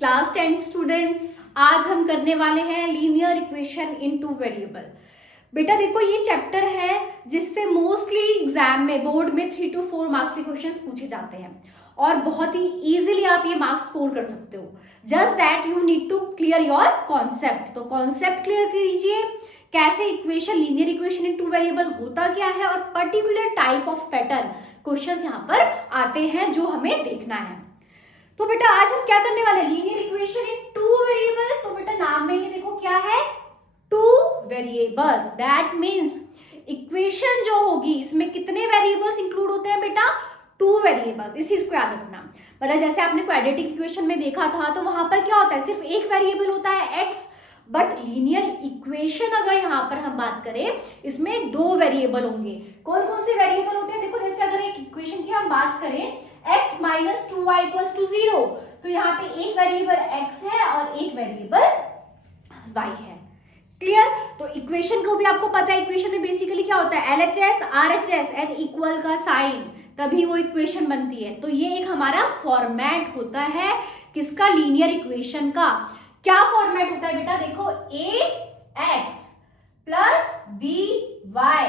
Class 10 students, आज हम करने वाले हैं linear equation in two variable. बेटा देखो, ये चैप्टर है जिससे मोस्टली एग्जाम में बोर्ड में 3 to 4 मार्क्स के क्वेश्चंस पूछे जाते हैं और बहुत ही इजीली आप ये मार्क्स स्कोर कर सकते हो। Just that you need to clear your concept. तो कॉन्सेप्ट क्लियर कीजिए, कैसे equation, linear equation in two variable होता क्या है और particular type of pattern questions यहाँ पर आते हैं जो हमें देखना है। तो बेटा आज हम क्या करने वाले हैं, linear equation in two variable. तो बेटा नाम में ही देखो क्या है, two variables. That means equation जो होगी इसमें कितने वेरिएबल्स इंक्लूड होते हैं बेटा, टू वेरिएबल्स। इस चीज को याद रखना। मतलब जैसे आपने क्वाड्रेटिक इक्वेशन में देखा था तो वहां पर क्या होता है, सिर्फ एक वेरिएबल होता है x। बट लीनियर इक्वेशन अगर यहाँ पर हम बात करें, इसमें दो वेरिएबल होंगे। कौन कौन से वेरिएबल होते हैं, देखो जैसे अगर एक इक्वेशन की हम बात करें x minus 2y equals to 0, तो यहाँ पे एक वेरिएबल x है और एक वेरिएबल y है। क्लियर। तो इक्वेशन को भी आपको पता है, इक्वेशन में बेसिकली क्या होता है, LHS RHS एंड इक्वल का साइन, तभी वो इक्वेशन बनती है। तो ये एक हमारा फॉर्मेट होता है किसका, लीनियर इक्वेशन का। क्या फॉर्मेट होता है बेटा, देखो ax plus by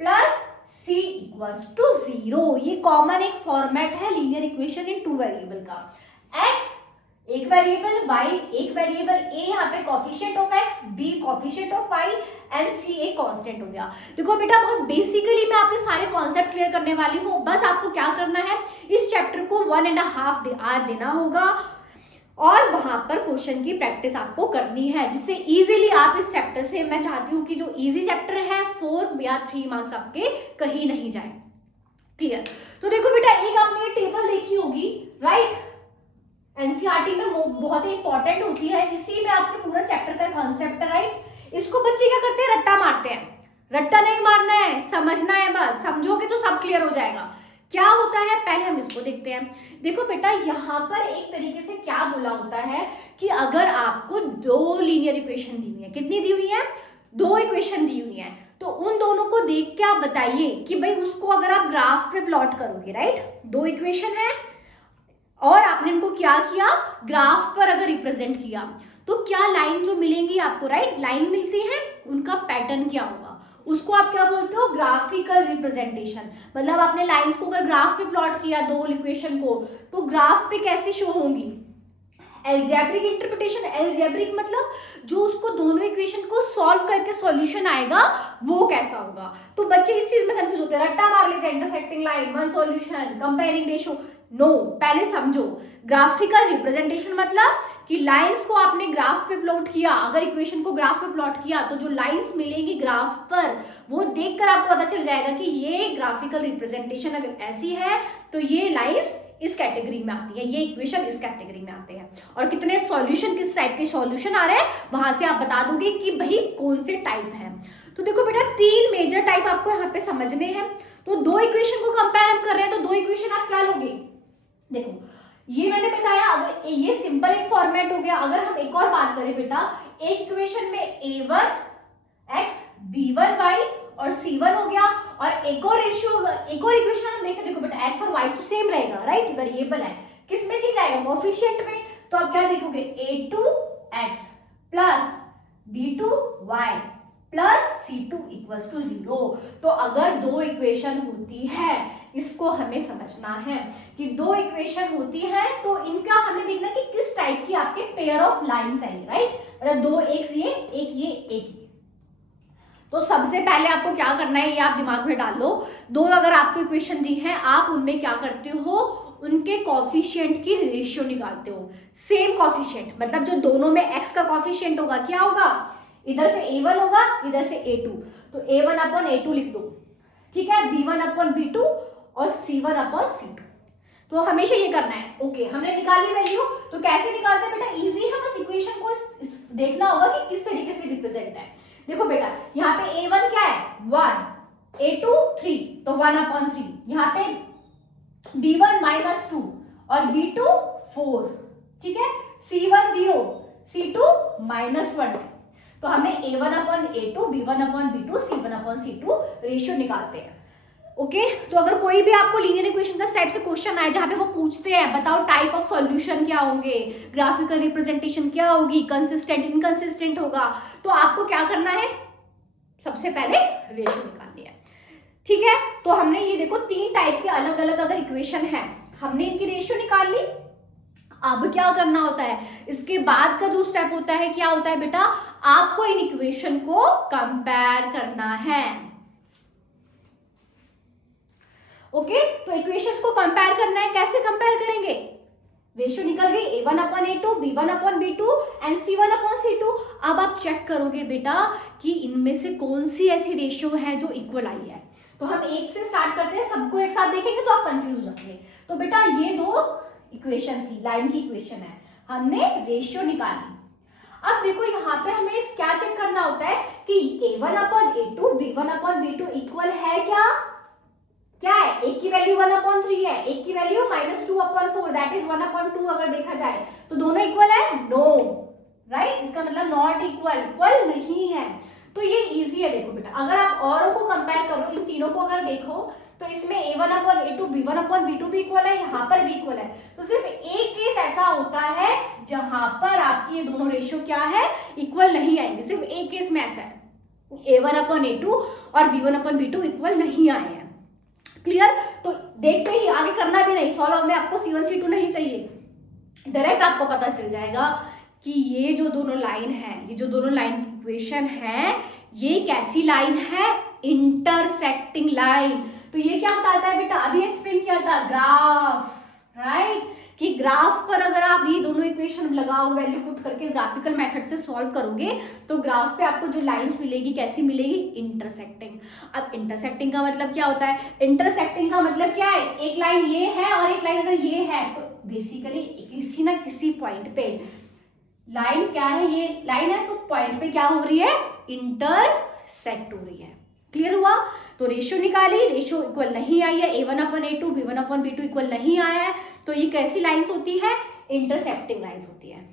plus c equals to 0, ये कॉमन एक फॉर्मेट है linear equation in two variable का। x एक वेरिएबल, y एक वेरिएबल, a यहाँ पे coefficient of x, b coefficient of y and c एक कांस्टेंट हो गया। देखो बेटा बहुत बेसिकली मैं आपके सारे कॉन्सेप्ट क्लियर करने वाली हूँ। बस आपको क्या करना है, इस चैप्टर को 1.5 आवर देना होगा और वहां पर क्वेश्चन की प्रैक्टिस आपको करनी है, जिससे इजीली आप इस चैप्टर से, मैं चाहती हूँ कि जो इजी चैप्टर है 4 या 3 मार्क्स आपके कहीं नहीं जाए। क्लियर। तो देखो बेटा, एक आपने ये टेबल देखी होगी, राइट, एनसीईआरटी में बहुत ही इंपॉर्टेंट होती है, इसी में आपके पूरा चैप्टर का कॉन्सेप्ट है, राइट। इसको बच्चे क्या करते हैं, रट्टा मारते हैं। रट्टा नहीं मारना है, समझना है, बस समझोगे तो सब क्लियर हो जाएगा। क्या होता है, पहले हम इसको देखते हैं। देखो बेटा यहाँ पर एक तरीके से क्या बोला होता है कि अगर आपको दो लीनियर इक्वेशन दी हुई है, कितनी दी हुई है, दो इक्वेशन दी हुई है, तो उन दोनों को देख के आप बताइए कि भाई उसको अगर आप ग्राफ पे प्लॉट करोगे, राइट, दो इक्वेशन है और आपने इनको क्या किया, ग्राफ पर अगर रिप्रेजेंट किया, तो क्या लाइन जो मिलेंगी आपको, राइट, लाइन मिलती है, उनका पैटर्न क्या होगा, उसको आप क्या बोलते हो, ग्राफिकल रिप्रेजेंटेशन। मतलब आपने लाइंस को अगर ग्राफ पे प्लॉट किया दो इक्वेशन को, तो ग्राफ पे कैसे शो होंगी, एल्जेब्रिक इंटरप्रिटेशन। एल्जेब्रिक मतलब जो उसको दोनों इक्वेशन को सॉल्व करके सॉल्यूशन आएगा वो कैसा होगा। तो बच्चे इस चीज में कंफ्यूज होते हैं, रट्टा मार लेते हैं, intersecting line, one solution, comparing ratio. No, पहले समझो, ग्राफिकल रिप्रेजेंटेशन मतलब कि लाइंस को आपने ग्राफ पे प्लॉट किया, अगर इक्वेशन को ग्राफ पे प्लॉट किया तो जो लाइंस मिलेंगी ग्राफ पर, वो देखकर आपको पता चल जाएगा कि ये ग्राफिकल रिप्रेजेंटेशन अगर ऐसी है तो ये लाइंस इस कैटेगरी में आती है, ये इक्वेशन इस कैटेगरी में आते हैं। और कितने सॉल्यूशन, किस टाइप के सॉल्यूशन आ रहे हैं, वहां से आप बता दोगे कि भाई कौन से टाइप है। तो देखो बेटा, 3 मेजर टाइप आपको यहाँ पे समझने हैं। तो दो इक्वेशन को कंपेयर हम कर रहे हैं, तो दो इक्वेशन आप क्या लोगे, देखो ये मैंने बताया, अगर ये सिंपल एक फॉर्मेट हो गया। अगर हम एक और बात करें बेटा, एक इक्वेशन में a1x b1y और c1 हो गया, और एक और रेशियो, एक और इक्वेशन हम देखें, देखो बेटा x और y तो सेम रहेगा, राइट, वेरिएबल है, किस में चेंज आएगा, कोफिशिएंट में। तो आप क्या देखोगे, a2x plus b2y plus c2 equals to 0। तो अगर दो इक्वेशन होती है, इसको हमें समझना है कि दो इक्वेशन होती है तो इनका हमें देखना कि किस टाइप की आपके पेयर ऑफ लाइंस है, राइट, मतलब दो, एक ये, एक ये, एक ये। तो सबसे पहले आपको क्या करना है, ये आप दिमाग में डाल लो, दो अगर आपको इक्वेशन दी है, आप उनमें क्या करते हो, उनके कॉफिशिएंट की रेशियो निकालते हो। सेम कॉफिशिएंट मतलब जो दोनों में x का कॉफिशिएंट होगा, क्या होगा, इधर से a1 होगा, इधर से a2, तो a1 अपॉन a2 लिख दो, ठीक है, b1 अपॉन b2 और c1 अपॉन c2। तो हमेशा ये करना है। ओके, हमने निकाली वैल्यू, तो कैसे निकालते हैं बेटा, इजी है, बस इक्वेशन को देखना होगा कि किस तरीके से रिप्रेजेंट है। देखो बेटा यहाँ पे a1 क्या है, 1, a2 3, तो 1 अपॉन 3, यहाँ पे b1 माइनस 2 और b2 4, ठीक है, c1 0, c2 माइनस 1। तो हमने a1 upon a2, b1 upon b2, c1 upon c2 ratio निकालते हैं। ओके तो अगर कोई भी आपको लीनियर इक्वेशन का टाइप से क्वेश्चन आए जहां पे वो पूछते हैं बताओ टाइप ऑफ सॉल्यूशन क्या होंगे, ग्राफिकल रिप्रेजेंटेशन क्या होगी, कंसिस्टेंट इनकंसिस्टेंट होगा, तो आपको क्या करना है, सबसे पहले रेशियो निकालनी है। ठीक है, तो हमने ये देखो 3 टाइप के अलग अलग अगर इक्वेशन है, हमने इनकी रेशियो निकाल ली। अब क्या करना होता है, इसके बाद का जो स्टेप होता है क्या होता है बेटा, आपको इन इक्वेशन को कंपेयर करना है। ओके तो इक्वेशंस को कंपेयर करना है, कैसे कंपेयर करेंगे, रेशियो निकल गई a1/a2 b1/b2 एंड c1/c2। अब आप चेक करोगे बेटा कि इनमें से कौन सी ऐसी रेशियो है जो इक्वल आई है। तो हम एक से स्टार्ट करते हैं, सबको एक साथ देखेंगे तो आप कंफ्यूज हो जाओगे। तो बेटा ये 2 इक्वेशन थी, लाइन की इक्वेशन है, हमने रेशियो निकाली। अब देखो यहाँ पे हमें क्या चेक करना होता है कि a1/a2 b1/b2 इक्वल है क्या है, एक की वैल्यू 1/3 है, एक की वैल्यू -2/4 दैट इज 1/2 अगर देखा जाए तो दोनों इक्वल है, नो राइट, इसका मतलब नॉट इक्वल नहीं है। तो ये इजी है, देखो बेटा अगर आप औरों को कंपेयर करो, इन तीनों को अगर देखो तो इसमें a1/a2 b1/b2 भी इक्वल है, यहाँ पर भी इक्वल है। तो सिर्फ एक केस ऐसा होता है जहां पर आपकी ये दोनों रेशियो क्या है, इक्वल नहीं आएंगे, सिर्फ एक केस में ऐसा है, a1/a2 और b1/b2 इक्वल नहीं आए हैं। क्लियर, तो देखते ही आगे करना भी नहीं, सॉल्व में आपको c1 c2 नहीं चाहिए, डायरेक्ट आपको पता चल जाएगा कि ये जो दोनों लाइन है, ये जो दोनों लाइन इक्वेशन है, ये कैसी लाइन है, इंटरसेक्टिंग लाइन। तो ये क्या बताता है बेटा, अभी एक्सप्लेन किया था, ग्राफ, राइट, कि ग्राफ पर अगर आप ये दोनों इक्वेशन लगाओ, वैल्यू पुट करके ग्राफिकल मेथड से सॉल्व करोगे तो ग्राफ पे आपको जो लाइंस मिलेगी कैसी मिलेगी, इंटरसेक्टिंग। अब इंटरसेक्टिंग का मतलब क्या होता है, इंटरसेक्टिंग का मतलब क्या है, एक लाइन ये है और एक लाइन अगर ये है तो बेसिकली किसी ना किसी पॉइंट पे लाइन क्या है, ये लाइन है तो पॉइंट पे क्या हो रही है, इंटरसेक्ट हो रही है। क्लियर हुआ, तो रेशियो निकाली, रेशियो इक्वल नहीं आई है, a1/a2 b1/b2 इक्वल नहीं आया है, तो ये कैसी लाइंस होती है, इंटरसेक्टिंग लाइंस होती है।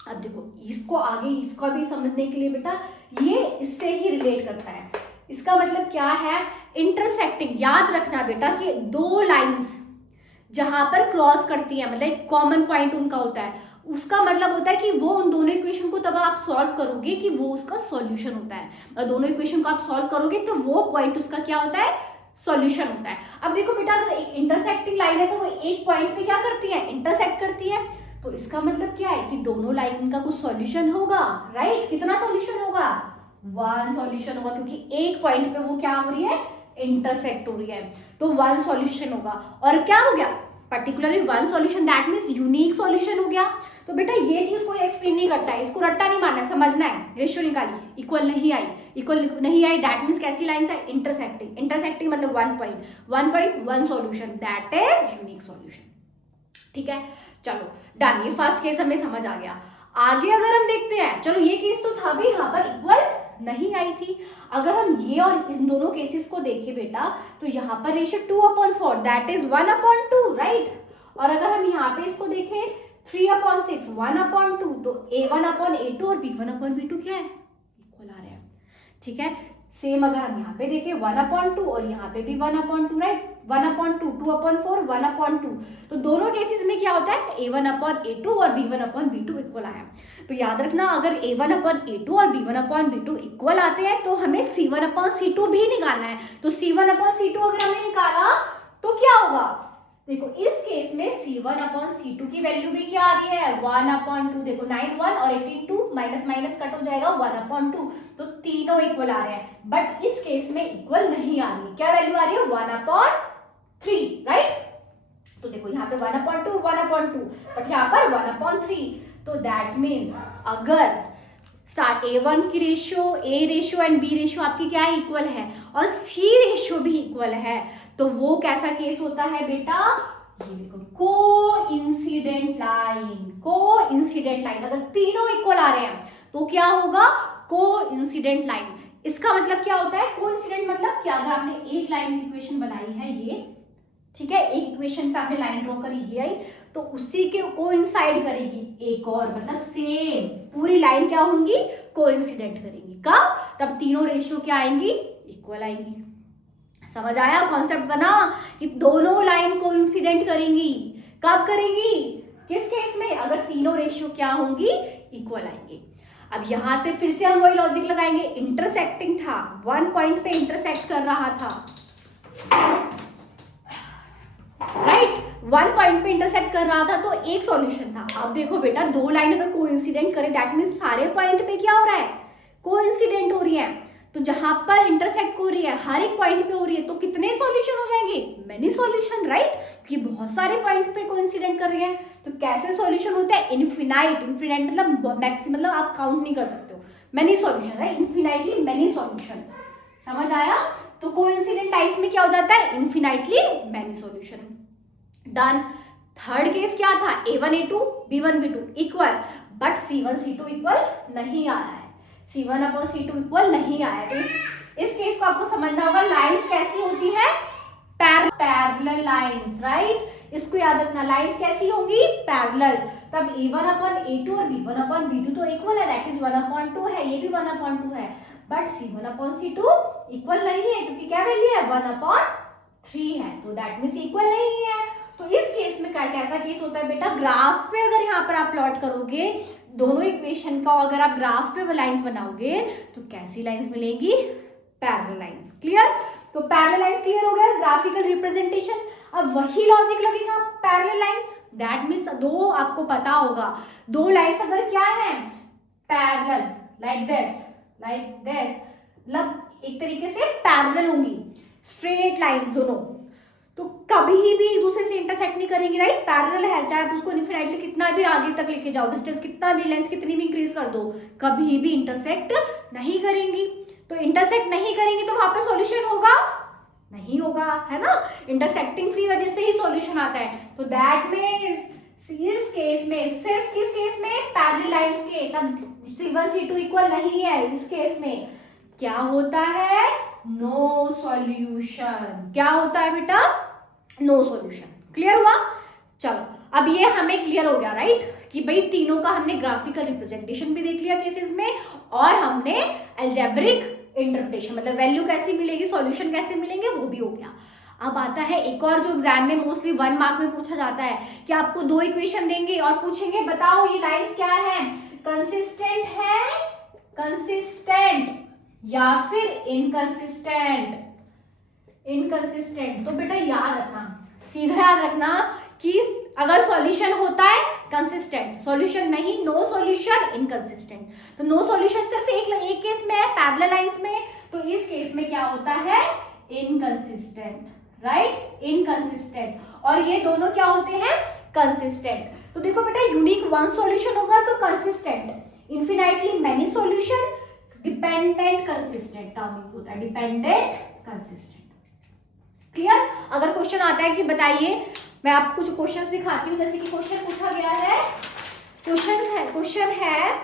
अब देखो इसको आगे इसका भी समझने के लिए बेटा ये इससे ही रिलेट करता है, इसका मतलब क्या है, इंटरसेक्टिंग, याद रखना बेटा कि 2 लाइंस जहां पर क्रॉस करती है, मतलब एक कॉमन पॉइंट उनका होता है, उसका मतलब होता है कि वो उन दोनों इक्वेशन को तब आप सॉल्व करोगे कि वो उसका सॉल्यूशन होता है, और दोनों इक्वेशन को आप सॉल्व करोगे तो वो पॉइंट उसका क्या होता है, सॉल्यूशन होता है। अब देखो बेटा अगर एक इंटरसेक्टिंग लाइन है तो वो एक पॉइंट पे क्या करती है, इंटरसेक्ट करती है, तो इसका मतलब क्या है कि दोनों लाइन का कुछ सॉल्यूशन होगा, राइट, कितना सॉल्यूशन होगा, 1 सॉल्यूशन होगा, क्योंकि एक पॉइंट पे वो क्या हो रही है, इंटरसेक्ट हो रही है, तो 1 सॉल्यूशन होगा। और क्या हो गया, particularly 1 solution, that means unique solution हो गया। तो बेटा ये चीज कोई एक्सप्लेन नहीं करता है, इसको रट्टा नहीं मारना है, समझना है, रेशियो निकाली, इक्वल नहीं आई, दैट मींस कैसी लाइंस है, इंटरसेक्टिंग, इंटरसेक्टिंग मतलब 1 solution, that is unique solution. ठीक है, चलो डन, ये फर्स्ट केस हमें समझ आ गया। आगे अगर हम देखते हैं, चलो ये केस तो था भी, यहाँ पर इक्वल नहीं आई थी, अगर हम ये और इन दोनों केसेस को देखें बेटा तो यहाँ पर रेशियो 2/4 दैट इज 1/2, राइट, और अगर हम यहाँ पे इसको देखें 3/6 1/2, तो a1/a2 और b1/b2 क्या है, इक्वल आ रहे हैं। ठीक है, सेम अगर हम यहाँ पे देखें 1/2 और यहाँ पे भी 1/2, राइट, 1/2 2/4 1/2, तो दोनों केसेस में क्या होता है, a1/a2 और b1/b2 इक्वल आया। तो याद रखना अगर a1/a2 और b1/b2 इक्वल आते हैं तो हमें c1/c2 भी निकालना है। तो c1/c2 अगर हमने निकाला तो क्या होगा, देखो इस केस में c1/c2 की वैल्यू भी क्या आ रही है, 1/2, देखो 9 1 और 18 2, माइनस माइनस कट हो जाएगा, 1/2, तो तीनों इक्वल आ रहे हैं, बट इस केस में इक्वल नहीं आ रही, क्या वैल्यू आ रही है, 1/3, राइट, तो देखो यहाँ पे 1/2 1/2, बट यहाँ पर 1/3, तो दैट मीन्स अगर स्टार्ट a1 की ratio, a ratio and b ratio आपकी क्या है, इक्वल है, और c रेशियो भी इक्वल है, तो वो कैसा केस होता है बेटा, ये देखो कोइंसिडेंट लाइन, अगर तीनों इक्वल आ रहे हैं तो क्या होगा, कोइंसिडेंट लाइन। इसका मतलब क्या होता है, कोइंसिडेंट मतलब क्या, अगर आपने एक लाइन की इक्वेशन बनाई है ये, ठीक है, एक इक्वेशन से आपने लाइन ड्रॉ करी ये आई, तो उसी के कोइंसाइड करेगी एक और, मतलब सेम पूरी लाइन क्या होंगी, कोइंसिडेंट करेंगी, कब, तब तीनों रेशियो क्या आएंगी, इक्वल आएंगी। समझ आया? कॉन्सेप्ट बना कि दोनों लाइन कोइंसिडेंट करेंगी। कब करेंगी? किस केस में? अगर तीनों रेशियो क्या होंगी? इक्वल आएंगे। अब यहां से फिर से हम वही लॉजिक लगाएंगे, इंटरसेक्टिंग था, वन पॉइंट पे इंटरसेक्ट कर रहा था, राइट? वन पॉइंट पे इंटरसेक्ट कर रहा था तो एक सॉल्यूशन था। अब देखो बेटा, दो लाइन अगर कोइंसिडेंट करे दैट मींस सारे पॉइंट पे क्या हो रहा है? कोइंसिडेंट हो रही है। तो जहां पर इंटरसेक्ट हो रही है हर एक पॉइंट पे हो रही है, तो कितने सॉल्यूशन हो जाएंगे? Many solution, right? क्योंकि बहुत सारे पॉइंट्स पे कोइंसिडेंट कर रही है। तो कैसे सॉल्यूशन होता है? इनफिनाइट। इनफिनाइट मतलब मैक्सिमम, मतलब आप काउंट नहीं कर सकते हो। Many solution, right? Infinitely many solution. समझ आया? तो कोइंसिडेंट लाइंस में क्या हो जाता है? Infinitely many solution. Done. Third case क्या था? A1 A2 B1 B2 equal, but C1 C2 equal नहीं आया है। C1 अपॉन C2 इक्वल नहीं आया है। तो इस केस को आपको समझना होगा, लाइंस कैसी होती है? Parallel lines, right? इसको याद रखना, लाइंस कैसी होंगी? पैरेलल। तब A1 अपॉन A2 और B1 अपॉन B2 तो इक्वल है, दैट इज 1/2 है, ये भी 1/2 है। But C1 upon C2 equal नहीं है, क्योंकि क्या वैल्यू है? 1/3 है, तो दैट मीन्स इक्वल नहीं है। तो इस केस में कैसा केस होता है बेटा? ग्राफ पे अगर यहाँ पर आप प्लॉट करोगे दोनों इक्वेशन का, अगर आप ग्राफ पे लाइंस बनाओगे तो कैसी लाइंस मिलेंगी? Parallel lines. क्लियर? तो पैरेलल लाइंस क्लियर हो गया, ग्राफिकल रिप्रेजेंटेशन। अब वही लॉजिक लगेगा पैरेलल लाइंस, दैट मींस दो, आपको पता होगा, दो लाइंस अगर क्या है? पैरेलल, लाइक दिस, मतलब एक तरीके से पैरेलल होंगी, स्ट्रेट लाइंस दोनों, तो कभी भी एक दूसरे से इंटरसेक्ट नहीं करेंगी, राइट? पैरेलल है, चाहे आप उसको इनफिनिटली कितना भी आगे तक लेके जाओ, डिस्टेंस कितना भी, लेंथ कितनी भी इंक्रीज कर दो, कभी भी इंटरसेक्ट नहीं करेंगी। तो इंटरसेक्ट नहीं करेंगी तो वहां पे सॉल्यूशन होगा? नहीं होगा, है ना? इंटरसेक्टिंग की वजह से ही सॉल्यूशन आता है। तो दैट मींस इस केस में, सिर्फ किस केस में? पैरेलल लाइंस के, तब C1 C2 इक्वल नहीं है। इस केस में क्या होता है? No solution. क्या होता है बेटा? No solution. क्लियर हुआ? चलो, अब ये हमें क्लियर हो गया, राइट? कि भाई तीनों का हमने ग्राफिकल रिप्रेजेंटेशन भी देख लिया केसेस में, और हमने अलजेब्रिक इंटरप्रिटेशन, मतलब वैल्यू कैसी मिलेगी, सॉल्यूशन कैसे मिलेंगे, वो भी हो गया। अब आता है एक और जो एग्जाम में मोस्टली 1 मार्क में पूछा जाता है, कि आपको दो इक्वेशन देंगे और पूछेंगे बताओ ये लाइंस क्या है? कंसिस्टेंट है, कंसिस्टेंट या फिर इनकंसिस्टेंट? इनकंसिस्टेंट। तो बेटा याद रखना, सीधा याद रखना कि अगर सॉल्यूशन होता है कंसिस्टेंट, सॉल्यूशन नहीं, नो सॉल्यूशन, इनकंसिस्टेंट। तो नो सॉल्यूशन सिर्फ एक केस में है, पैरेलल लाइंस में। तो इस केस में क्या होता है? Inconsistent, right? इनकंसिस्टेंट। और ये दोनों क्या होते हैं? कंसिस्टेंट। तो देखो बेटा, यूनिक वन सॉल्यूशन होगा तो consistent, infinitely many solution dependent consistent terming होता है, डिपेंडेंट कंसिस्टेंट। क्लियर? अगर क्वेश्चन आता है कि बताइए, मैं आपको कुछ क्वेश्चंस दिखाती हूँ, जैसे कि क्वेश्चन पूछा गया है, क्वेश्चन है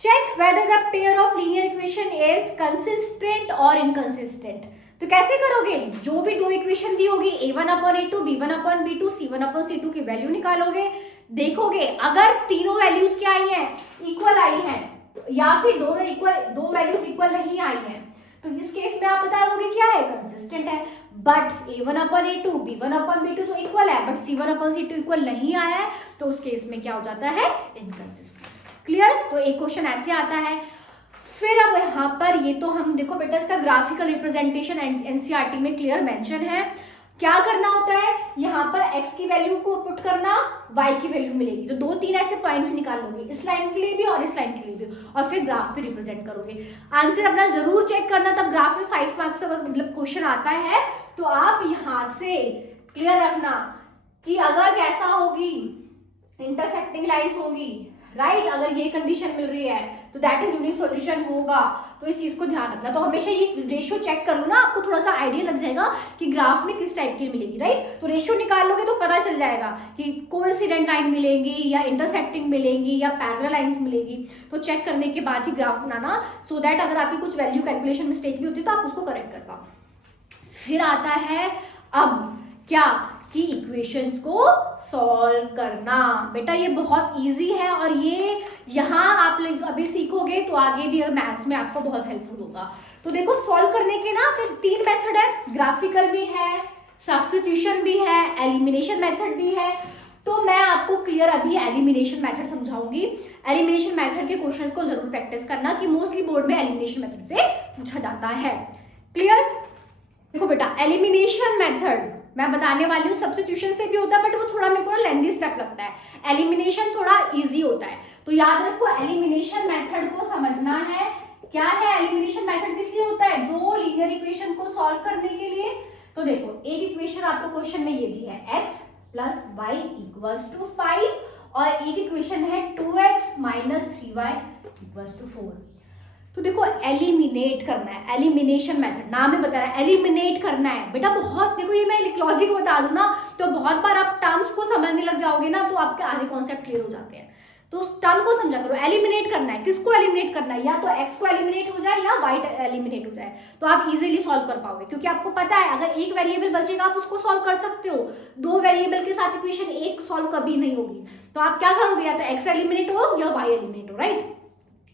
check whether the pair of linear equation is consistent or inconsistent. तो कैसे करोगे? जो भी दो इक्वेशन दी होगी, A1 upon A2 B1 upon B2 C1 upon C2 की वैल्यू निकालोगे, देखोगे अगर तीनों वैल्यूज क्या आई है? इक्वल आई है, या फिर दोनों इक्वल, दो वैल्यूज इक्वल नहीं आई है, तो इस केस में आप बता दोगे क्या है? कंसिस्टेंट है। But A1 upon A2 B1 upon B2 तो इक्वल है, but C1 upon C2 equal नहीं आया है, तो उस केस में क्या हो जाता है? इनकंसिस्टेंट। क्लियर? तो एक क्वेश्चन ऐसे आता है। फिर अब यहाँ पर ये तो हम देखो बेटा, इसका ग्राफिकल रिप्रेजेंटेशन एनसीईआरटी में क्लियर मेंशन है। क्या करना होता है? यहाँ पर x की वैल्यू को पुट करना, y की वैल्यू मिलेगी, तो दो तीन ऐसे पॉइंट्स निकाल लोगे, इस लाइन के लिए भी और इस लाइन के लिए भी, और फिर ग्राफ पे रिप्रेजेंट करोगे। आंसर अपना जरूर चेक करना, तब ग्राफ में 5 मार्क्स अगर मतलब क्वेश्चन आता है तो आप यहाँ से क्लियर रखना कि अगर कैसा होगी, इंटरसेक्टिंग लाइन्स होंगी, राइट? अगर ये कंडीशन मिल रही है तो दैट इज यूनिक सॉल्यूशन होगा, तो इस चीज को ध्यान रखना। तो हमेशा ये रेशियो चेक कर लो ना, आपको थोड़ा सा आइडिया लग जाएगा कि ग्राफ में किस टाइप की मिलेगी, राइट? तो रेशियो निकाल लोगे तो पता चल जाएगा कि कोइंसिडेंट लाइन मिलेंगी या इंटरसेक्टिंग मिलेंगी या पैरेलल लाइंस मिलेगी। तो चेक करने के बाद ही ग्राफ बनाना, सो दैट अगर आपकी कुछ वैल्यू कैलकुलेशन मिस्टेक भी होती है तो आप उसको करेक्ट कर पाओ। फिर आता है अब क्या कि इक्वेशंस को सॉल्व करना। बेटा ये बहुत इजी है और ये यहाँ आप अभी सीखोगे तो आगे भी मैथ्स में आपको बहुत हेल्पफुल होगा। तो देखो सॉल्व करने के ना फिर 3 मेथड है, ग्राफिकल भी है, सब्स्टिट्यूशन भी है, एलिमिनेशन मेथड भी है। तो मैं आपको क्लियर अभी एलिमिनेशन मेथड समझाऊंगी। एलिमिनेशन मेथड के क्वेश्चंस को जरूर प्रैक्टिस करना कि मोस्टली बोर्ड में एलिमिनेशन मेथड से पूछा जाता है। क्लियर? देखो बेटा एलिमिनेशन मेथड मैं बताने वाली हूँ, सब्स्टिट्यूशन से भी होता है बट वो थोड़ा मेरे को लेंथी स्टेप लगता है। एलिमिनेशन थोड़ा इजी होता है। तो याद रखो एलिमिनेशन मेथड को समझना है। क्या है एलिमिनेशन मेथड, किस लिए होता है? 2 लीनियर इक्वेशन को सॉल्व करने के लिए। तो देखो एक इक्वेशन आपको क्वेश्चन में ये दी है x plus y equals to 5 और एक इक्वेशन है 2x minus 3y equals to 4। तो देखो एलिमिनेट करना है, एलिमिनेशन मेथड नाम में बता रहा है एलिमिनेट करना है। बेटा बहुत देखो ये मैं लॉजिक बता दूं ना तो बहुत बार आप टर्म्स को समझने लग जाओगे ना तो आपके आधे कॉन्सेप्ट क्लियर हो जाते हैं। तो उस टर्म को समझा करो। एलिमिनेट करना है, किसको एलिमिनेट करना है? या तो x को एलिमिनेट हो जाए या y एलिमिनेट हो जाए तो आप इजीली सॉल्व कर पाओगे, क्योंकि आपको पता है अगर एक वेरिएबल बचेगा आप उसको सॉल्व कर सकते हो। 2 वेरिएबल के साथ इक्वेशन एक सॉल्व कभी नहीं होगी। तो आप क्या करोगे, या तो x एलिमिनेट हो या y एलिमिनेट हो, राइट?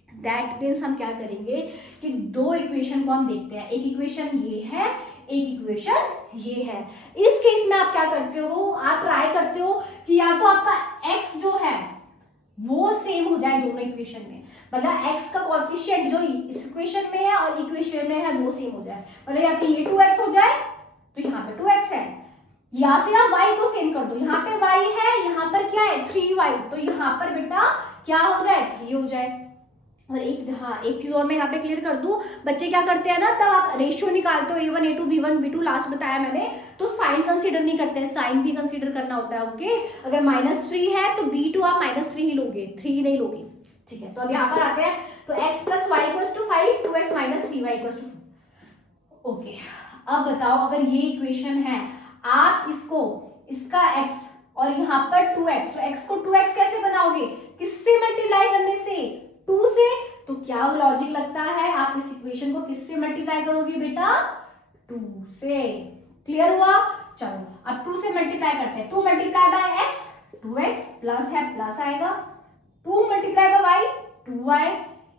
दैट मीन्स हम क्या करेंगे कि 2 इक्वेशन को हम देखते हैं। एक इक्वेशन ये है, एक इक्वेशन ये है। इस केस में आप क्या करते हो, आप ट्राई करते हो कि या तो आपका x जो है वो सेम हो जाए दोनों इक्वेशन में, मतलब x का कोएफिशिएंट जो इस इक्वेशन में है और इक्वेशन में है वो सेम हो जाए। मतलब या तो ये 2x हो जाए तो यहाँ पे 2x है, या फिर आप y को सेम कर दो। यहाँ पे y है, यहाँ पर क्या है 3y, तो यहाँ पर बेटा क्या हो जाए 3 हो जाए। और एक चीज और मैं यहाँ पे क्लियर कर दूं, बच्चे क्या करते हैं ना तब आप रेशियो निकालते हो a1 a2 b1 b2 last बताया मैंने, तो साइन कंसीडर नहीं करते हैं, साइन भी कंसीडर करना होता है। ओके, अगर -3 है तो b2 आप -3 ही लोगे, 3 नहीं लोगे। ठीक है, तो अब यहाँ पर आते हैं। तो x plus y equals to 5, 2x minus 3y equals to 4। Okay, अब बताओ अगर ये इक्वेशन है, आप इसका x और यहाँ पर 2x, तो x को 2x कैसे बनाओगे? किससे मल्टीप्लाई करने से? 2 से। तो क्या लॉजिक लगता है, आप इस इक्वेशन को किससे मल्टीप्लाई करोगे बेटा? 2 से। क्लियर हुआ? चलो अब 2 से मल्टीप्लाई करते हैं। 2 multiply by x 2x plus है, प्लस आएगा। 2 multiply by y 2y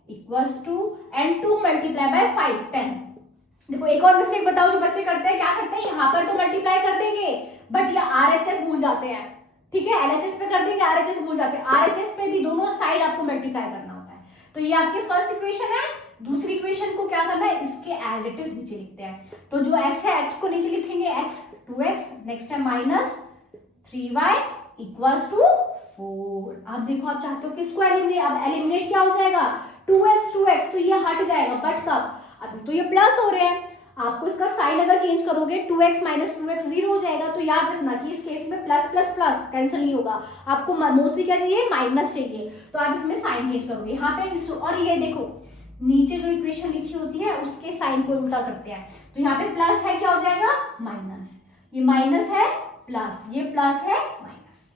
equals to, and 2 multiply by 5 10। देखो एक और मिस्टेक बताओ जो बच्चे करते हैं, क्या करते हैं यहाँ पर तो मल्टीप्लाई कर देंगे बट ये RHS भूल जाते हैं। ठीक है, LHS पे कर देंगे, RHS भूल जाते हैं। RHS पे भी दोनों साइड आपको मल्टीप्लाई करना होता है। तो ये आपकी फर्स्ट इक्वेशन है। दूसरी इक्वेशन को क्या करना है, इसके एज इट इज नीचे लिखते हैं। तो जो x है x को नीचे लिखेंगे, x 2x, नेक्स्ट है माइनस 3y इक्वल्स टू 4। अब देखो आप चाहते हो किसको एलिमिनेट, अब एलिमिनेट क्या हो जाएगा 2x तो ये हट जाएगा, बट कब? अभी तो ये प्लस हो रहे हैं, आपको इसका साइन अगर चेंज करोगे 2x माइनस 2x 0 हो जाएगा। तो याद रखना कि इस केस में प्लस प्लस प्लस कैंसिल नहीं होगा, आपको मोस्टली क्या चाहिए, माइनस चाहिए। तो आप इसमें साइन चेंज करोगे यहाँ पे। और ये देखो नीचे जो इक्वेशन लिखी होती है उसके साइन को उल्टा करते हैं। तो यहाँ पे प्लस है, क्या हो जाएगा माइनस, ये माइनस है प्लस, ये प्लस है माइनस।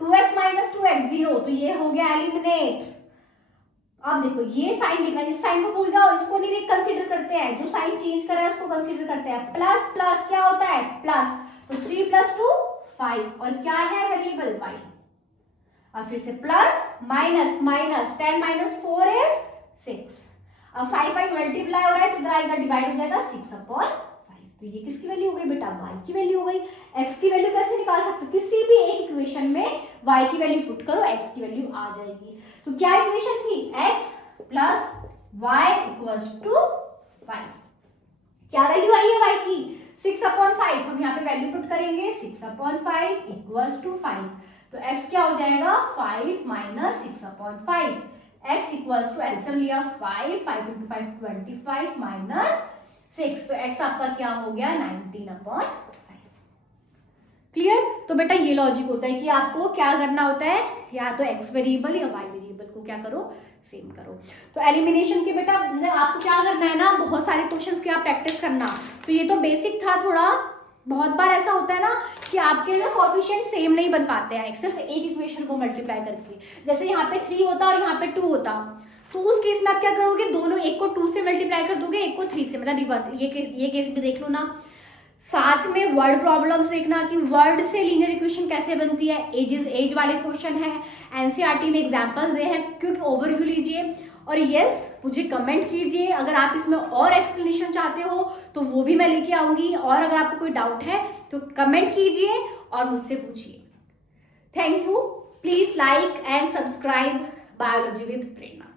2x माइनस 2x 0, तो ये हो गया एलिमिनेट। अब देखो ये साइन लिखना, इस साइन को भूल जाओ, इसको नहीं कंसीडर करते हैं, जो साइन चेंज कर रहा है उसको कंसीडर करते हैं। प्लस प्लस क्या होता है प्लस, तो 3 + 2 5, और क्या है वेरिएबल y। और फिर से प्लस माइनस माइनस 10 - 4 = 6। अब 5 मल्टीप्लाई हो रहा है तो इधर आएगा डिवाइड हो जाएगा 6/5। तो ये किसकी वैल्यू हो गई बेटा, y की वैल्यू हो गई। x की वैल्यू कैसे निकाल सकते हो, किसी भी एक इक्वेशन में y की वैल्यू पुट करो, x की वैल्यू आ जाएगी। तो क्या इक्वेशन थी, x plus y equals to 5। क्या वैल्यू आई है y की 6/5, हम यहाँ पे वैल्यू पुट करेंगे 6/5 इक्वल्स टू 5। तो x क्या हो जाएगा 5 - 6/5, x इक्वल्स टू एल्सियम लिया 5 × 5 25 - 6, तो x आपका क्या हो गया 19/5। क्लियर? तो बेटा ये लॉजिक होता है कि आपको क्या करना होता है, या तो x वेरिएबल या y वेरिएबल को क्या करो, सेम करो। तो एलिमिनेशन के बेटा आपको क्या करना है ना, बहुत सारे क्वेश्चंस की आप प्रैक्टिस करना। तो ये तो बेसिक था थोड़ा, बहुत बार ऐसा होता है ना कि आपके ना कोएफिशिएंट सेम नहीं बन पाते हैं सिर्फ एक इक्वेशन को मल्टीप्लाई करके। जैसे यहाँ पे 3 होता और यहाँ पे 2 होता, तो उस केस में आप क्या करोगे, दोनों एक को 2 से मल्टीप्लाई कर दोगे, एक को 3 से, मतलब रिवर्स। ये केस भी देख लो ना, साथ में वर्ड प्रॉब्लम्स देखना कि वर्ड से लीनियर इक्वेशन कैसे बनती है, एज वाले क्वेश्चन है, एनसीईआरटी में एग्जांपल्स दे हैं, क्योंकि ओवरव्यू लीजिए। और यस, मुझे कमेंट कीजिए अगर आप इसमें और एक्सप्लेनेशन चाहते हो तो वो भी मैं लेके आऊंगी, और अगर आपको कोई डाउट है तो कमेंट कीजिए और मुझसे पूछिए। Thank you. Please like and subscribe biology with Prerna.